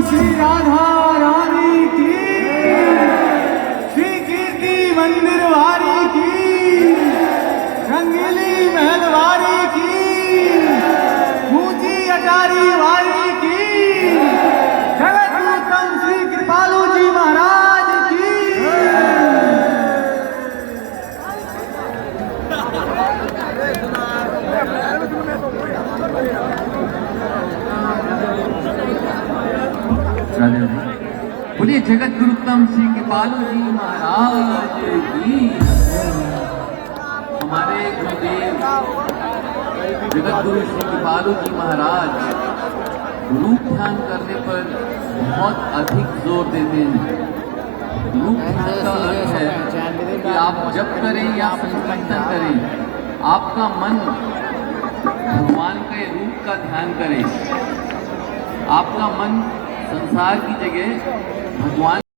श्री राधा रानी की, श्री कीर्ति मंदिर वारी की, रंगीली महल वारी की, ऊंची अटारी वारी की, जगत उत्तम श्री कृपालु जी महाराज की। बोलिए जगत गुरुत्तम श्री कृपालु जी महाराज की। हमारे गुरुदेव जगत गुरु श्री कृपालु जी महाराज रूप ध्यान करने पर बहुत अधिक जोर देते हैं। रूप ध्यान का अर्थ है कि आप जप करें या संकीर्तन करें, आपका मन भगवान के रूप का ध्यान करे। आपका मन संसार की जगह भगवान